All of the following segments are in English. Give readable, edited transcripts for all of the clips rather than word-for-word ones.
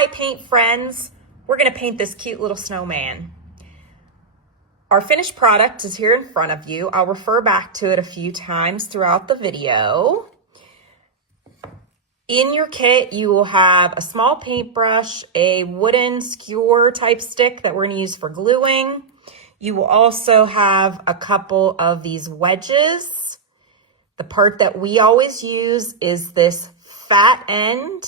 Hi, paint friends. We're gonna paint this cute little snowman. Our finished product is here in front of you. I'll refer back to it a few times throughout the video. In your kit, you will have a small paintbrush, a wooden skewer type stick that we're gonna use for gluing. You will also have a couple of these wedges. The part that we always use is this fat end,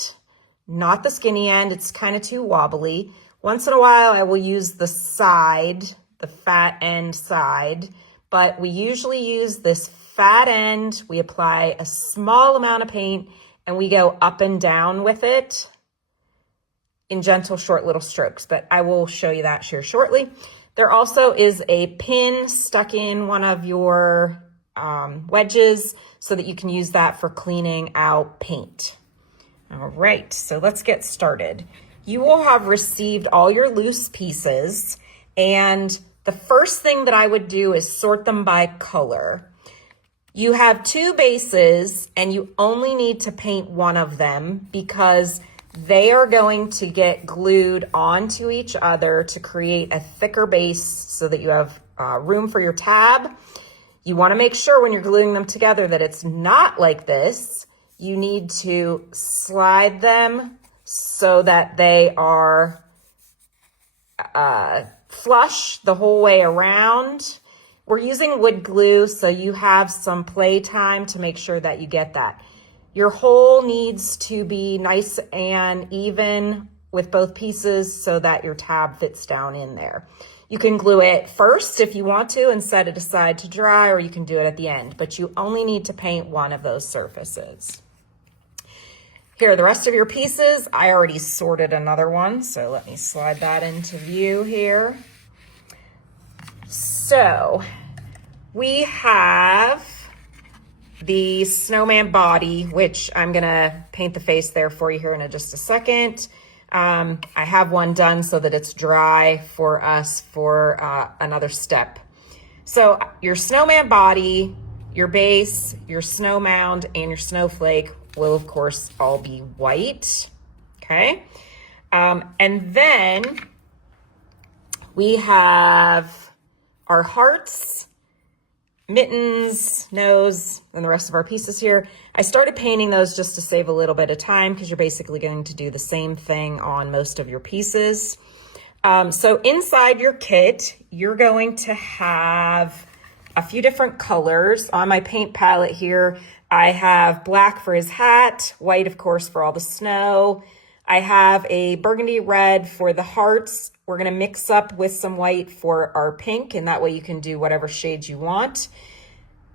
not the skinny end. It's kind of too wobbly. Once in a while, I will use the side, the fat end side, but we usually use this fat end. We apply a small amount of paint and we go up and down with it in gentle, short little strokes, but I will show you that here shortly. There also is a pin stuck in one of your wedges so that you can use that for cleaning out paint. All right, so let's get started. You will have received all your loose pieces, and the first thing that I would do is sort them by color. You have two bases and you only need to paint one of them because they are going to get glued onto each other to create a thicker base so that you have room for your tab. You want to make sure when you're gluing them together that it's not like this. You need to slide them so that they are flush the whole way around. We're using wood glue, so you have some play time to make sure that you get that. Your hole needs to be nice and even with both pieces so that your tab fits down in there. You can glue it first if you want to and set it aside to dry, or you can do it at the end, but you only need to paint one of those surfaces. Here are the rest of your pieces. I already sorted another one, so let me slide that into view here. So we have the snowman body, which I'm gonna paint the face there for you here in just a second. I have one done so that it's dry for us for another step. So your snowman body, your base, your snow mound, and your snowflake will of course all be white, okay? And then we have our hearts, mittens, nose, and the rest of our pieces here. I started painting those just to save a little bit of time because you're basically going to do the same thing on most of your pieces. So inside your kit, you're going to have a few different colors. On my paint palette here, I have black for his hat, white, of course, for all the snow. I have a burgundy red for the hearts. We're gonna mix up with some white for our pink, and that way you can do whatever shades you want.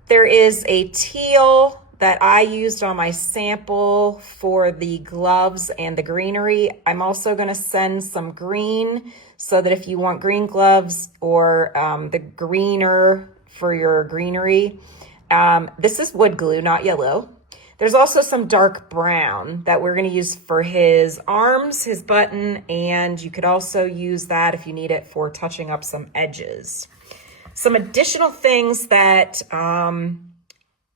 There is a teal that I used on my sample for the gloves and the greenery. I'm also gonna send some green so that if you want green gloves or the greener for your greenery, this is wood glue, not yellow. There's also some dark brown that we're going to use for his arms, his button, and you could also use that if you need it for touching up some edges. Some additional things that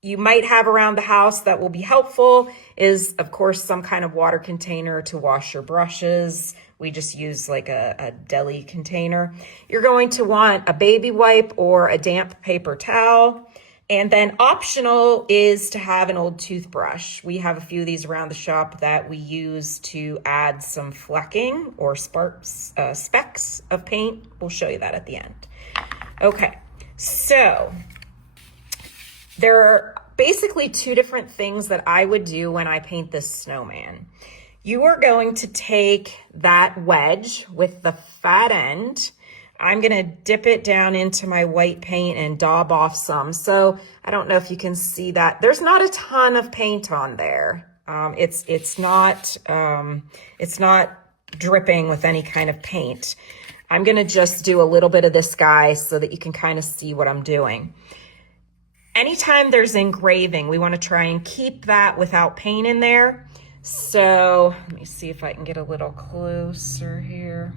you might have around the house that will be helpful is, of course, some kind of water container to wash your brushes. We just use like a deli container. You're going to want a baby wipe or a damp paper towel. And then optional is to have an old toothbrush. We have a few of these around the shop that we use to add some flecking or specks of paint. We'll show you that at the end. Okay, so there are basically two different things that I would do when I paint this snowman. You are going to take that wedge with the fat end. I'm gonna dip it down into my white paint and daub off some. So I don't know if you can see that. There's not a ton of paint on there. It's not dripping with any kind of paint. I'm gonna just do a little bit of this guy so that you can kind of see what I'm doing. Anytime there's engraving, we wanna try and keep that without paint in there. So let me see if I can get a little closer here.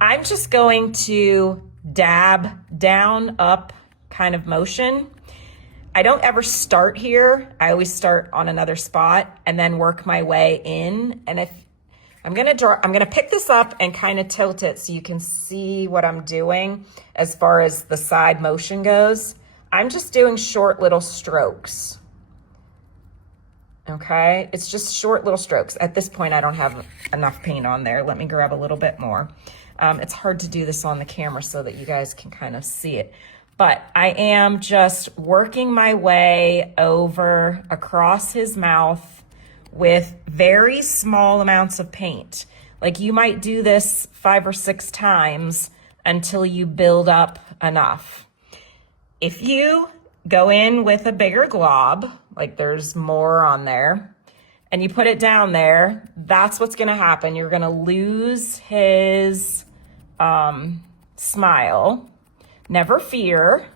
I'm just going to dab down, up kind of motion. I don't ever start here. I always start on another spot and then work my way in. And if I'm gonna pick this up and kind of tilt it so you can see what I'm doing as far as the side motion goes. I'm just doing short little strokes. Okay, it's just short little strokes. At this point, I don't have enough paint on there. Let me grab a little bit more. It's hard to do this on the camera so that you guys can kind of see it. But I am just working my way over across his mouth with very small amounts of paint. Like you might do this 5 or 6 times until you build up enough. If you go in with a bigger glob, like there's more on there, and you put it down there, that's what's gonna happen. You're gonna lose his smile. Never fear.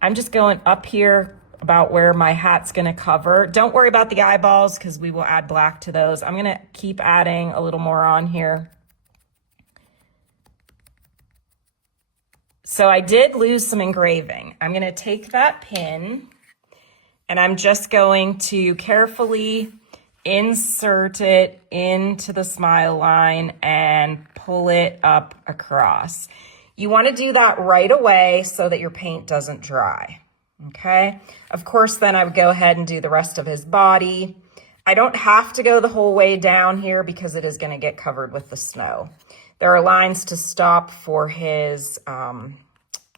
I'm just going up here about where my hat's gonna cover. Don't worry about the eyeballs because we will add black to those. I'm gonna keep adding a little more on here. So I did lose some engraving. I'm gonna take that pin and I'm just going to carefully insert it into the smile line and pull it up across. You want to do that right away so that your paint doesn't dry. Okay, of course, then I would go ahead and do the rest of his body. I don't have to go the whole way down here because it is going to get covered with the snow. There are lines to stop for his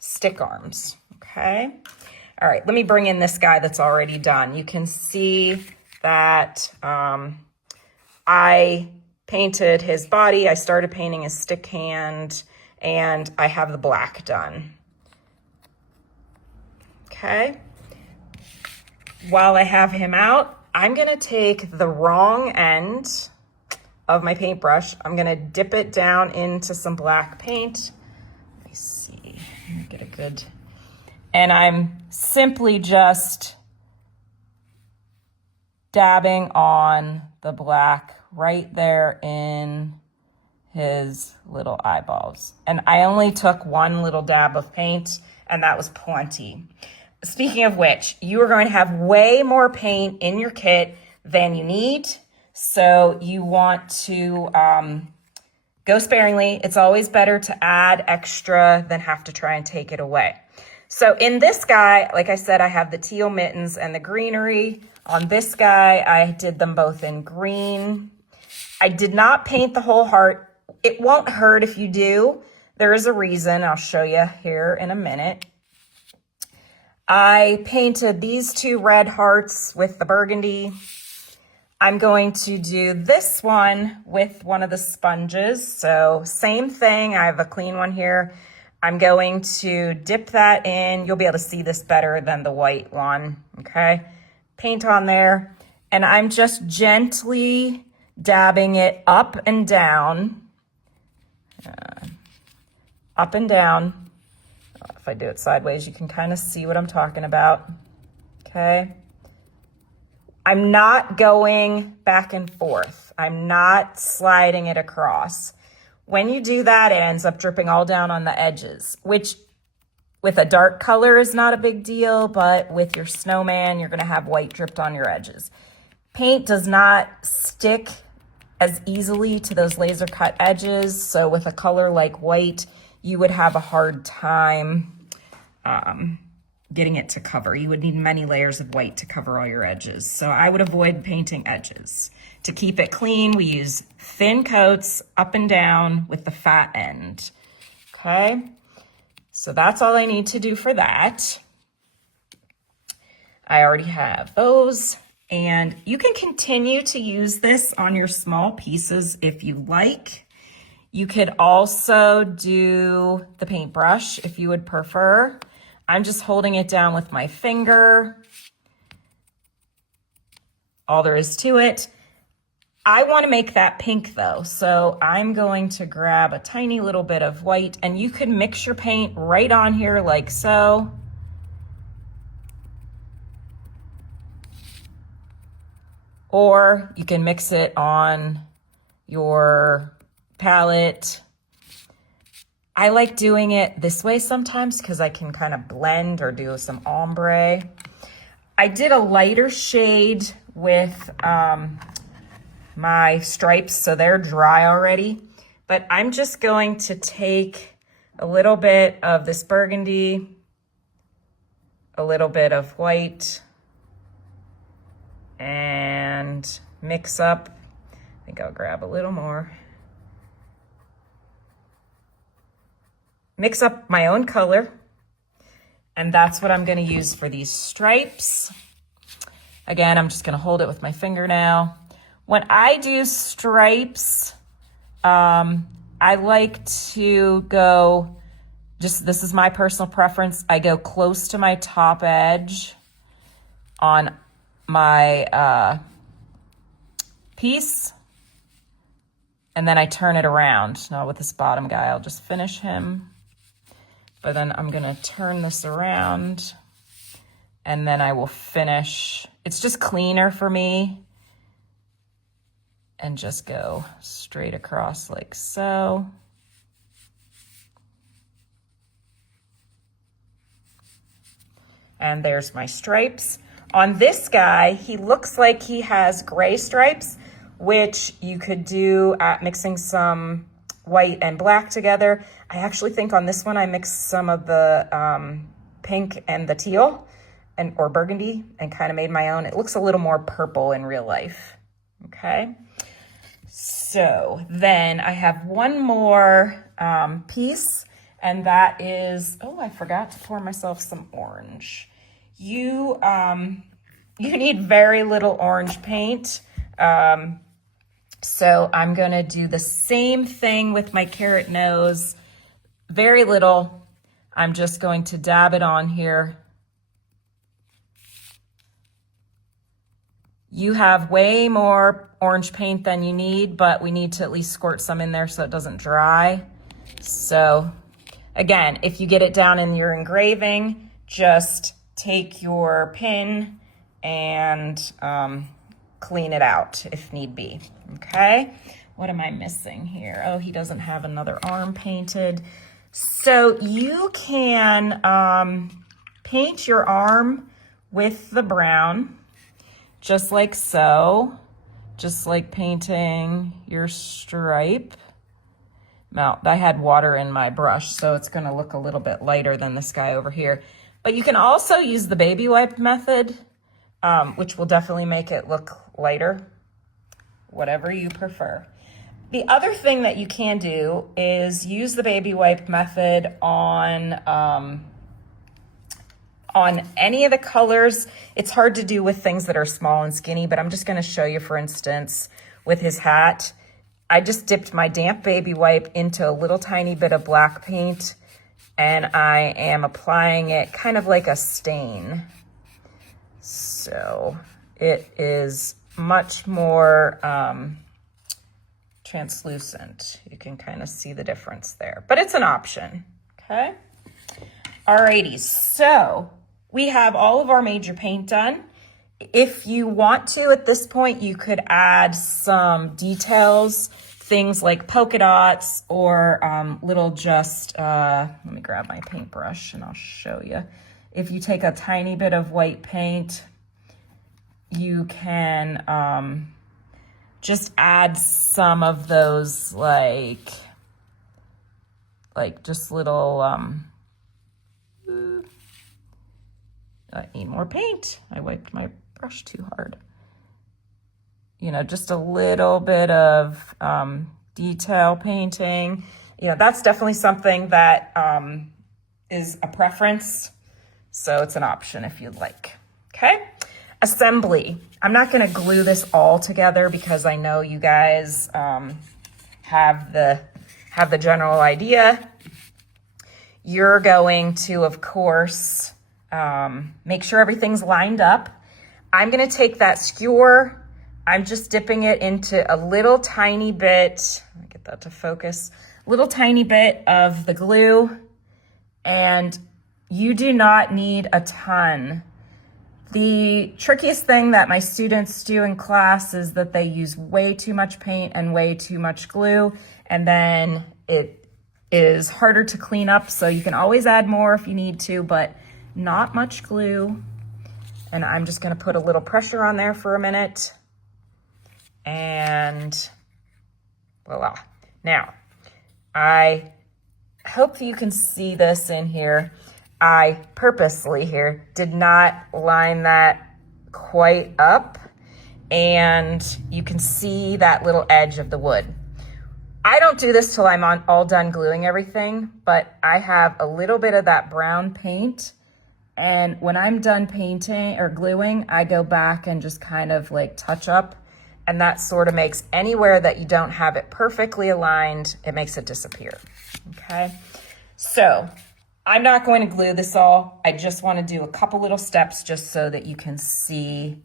stick arms. Okay, all right, let me bring in this guy that's already done. You can see that I painted his body. I started painting his stick hand, and I have the black done. Okay. While I have him out, I'm gonna take the wrong end of my paintbrush. I'm gonna dip it down into some black paint. Let me see, let me get a good, and I'm simply just dabbing on the black right there in his little eyeballs. And I only took one little dab of paint, and that was plenty. Speaking of which, you are going to have way more paint in your kit than you need. So you want to go sparingly. It's always better to add extra than have to try and take it away. So in this guy, like I said, I have the teal mittens and the greenery. On this guy, I did them both in green. I did not paint the whole heart. It won't hurt if you do. There is a reason. I'll show you here in a minute. I painted these 2 red hearts with the burgundy. I'm going to do this one with one of the sponges. So same thing. I have a clean one here. I'm going to dip that in. You'll be able to see this better than the white one. Okay. Paint on there. And I'm just gently dabbing it up and down. Up and down. If I do it sideways, you can kind of see what I'm talking about. Okay. I'm not going back and forth. I'm not sliding it across. When you do that, it ends up dripping all down on the edges, which with a dark color is not a big deal, but with your snowman, you're gonna have white dripped on your edges. Paint does not stick as easily to those laser cut edges. So with a color like white, you would have a hard time getting it to cover. You would need many layers of white to cover all your edges. So I would avoid painting edges. To keep it clean, we use thin coats up and down with the fat end. Okay, so that's all I need to do for that. I already have those, and you can continue to use this on your small pieces if you like. You could also do the paintbrush if you would prefer. I'm just holding it down with my finger. All there is to it. I want to make that pink though, so I'm going to grab a tiny little bit of white, and you could mix your paint right on here like so. Or you can mix it on your palette. I like doing it this way sometimes because I can kind of blend or do some ombre. I did a lighter shade with my stripes, so they're dry already. But I'm just going to take a little bit of this burgundy, a little bit of white, and mix up. I think I'll grab a little more. Mix up my own color, and that's what I'm going to use for these stripes. Again, I'm just going to hold it with my finger now. When I do stripes, I like to go, this is my personal preference, I go close to my top edge on my piece, and then I turn it around. Now with this bottom guy, I'll just finish him, but then I'm gonna turn this around, and then I will finish. It's just cleaner for me, and just go straight across like so. And there's my stripes. On this guy, he looks like he has gray stripes, which you could do at mixing some white and black together. I actually think on this one, I mixed some of the pink and the teal or burgundy and kind of made my own. It looks a little more purple in real life, okay? So then I have one more piece, and that is, oh, I forgot to pour myself some orange. You need very little orange paint. So I'm gonna do the same thing with my carrot nose, very little. I'm just going to dab it on here. You have way more orange paint than you need, but we need to at least squirt some in there so it doesn't dry. So again, if you get it down in your engraving, just take your pin and clean it out if need be, okay? What am I missing here? Oh, he doesn't have another arm painted. So you can paint your arm with the brown, just like so, just like painting your stripe. Now, I had water in my brush, so it's gonna look a little bit lighter than this guy over here. But you can also use the baby wipe method, which will definitely make it look lighter, whatever you prefer. The other thing that you can do is use the baby wipe method on any of the colors. It's hard to do with things that are small and skinny, but I'm just gonna show you, for instance, with his hat. I just dipped my damp baby wipe into a little tiny bit of black paint, and I am applying it kind of like a stain. So it is much more translucent. You can kind of see the difference there, but it's an option, okay? Alrighty, so we have all of our major paint done. If you want to, at this point, you could add some details, things like polka dots or little just, let me grab my paintbrush and I'll show you. If you take a tiny bit of white paint, you can just add some of those like just little, I need more paint. I wiped my brush too hard. You know, just a little bit of detail painting. You know, that's definitely something that is a preference. So it's an option if you'd like, okay? Assembly. I'm not gonna glue this all together because I know you guys have the general idea. You're going to, of course, make sure everything's lined up. I'm gonna take that skewer, I'm just dipping it into a little tiny bit, let me get that to focus, little tiny bit of the glue, and you do not need a ton. The trickiest thing that my students do in class is that they use way too much paint and way too much glue, and then it is harder to clean up, so you can always add more if you need to, but not much glue. And I'm just gonna put a little pressure on there for a minute. And voila. Now, I hope you can see this in here. I purposely here did not line that quite up, and you can see that little edge of the wood. I don't do this till I'm all done gluing everything, but I have a little bit of that brown paint, and when I'm done painting or gluing, I go back and just kind of like touch up, and that sort of makes anywhere that you don't have it perfectly aligned, it makes it disappear, okay? So I'm not going to glue this all. I just want to do a couple little steps just so that you can see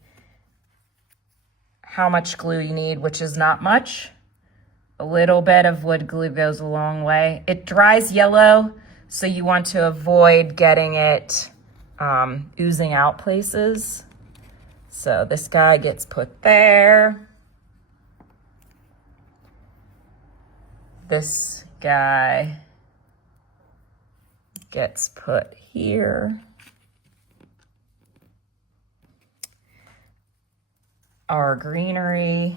how much glue you need, which is not much. A little bit of wood glue goes a long way. It dries yellow, so you want to avoid getting it oozing out places. So this guy gets put there. This guy gets put here. Our greenery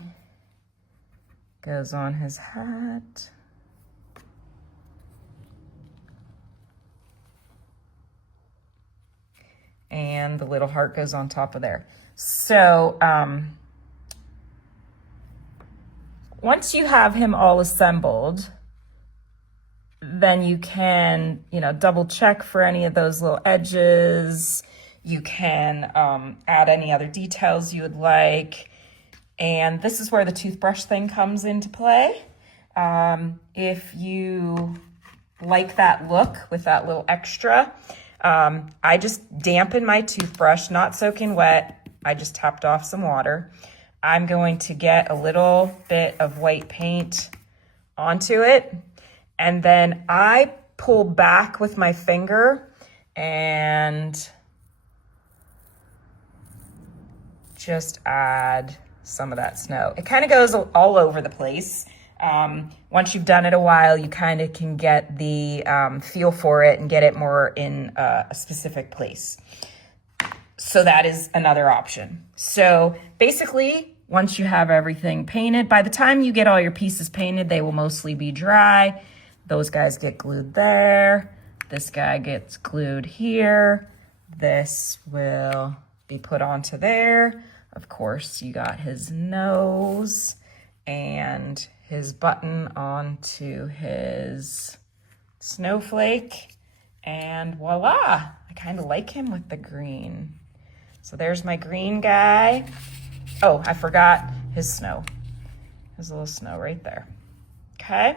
goes on his hat. And the little heart goes on top of there. So once you have him all assembled, then you can, double check for any of those little edges. You can add any other details you would like. And this is where the toothbrush thing comes into play. If you like that look with that little extra, I just dampen my toothbrush, not soaking wet. I just tapped off some water. I'm going to get a little bit of white paint onto it. And then I pull back with my finger and just add some of that snow. It kind of goes all over the place. Once you've done it a while, you kind of can get the feel for it and get it more in a specific place. So that is another option. So basically, once you have everything painted, by the time you get all your pieces painted, they will mostly be dry. Those guys get glued there. This guy gets glued here. This will be put onto there. Of course, you got his nose and his button onto his snowflake. And voila, I kind of like him with the green. So there's my green guy. Oh, I forgot his snow. His little snow right there. Okay.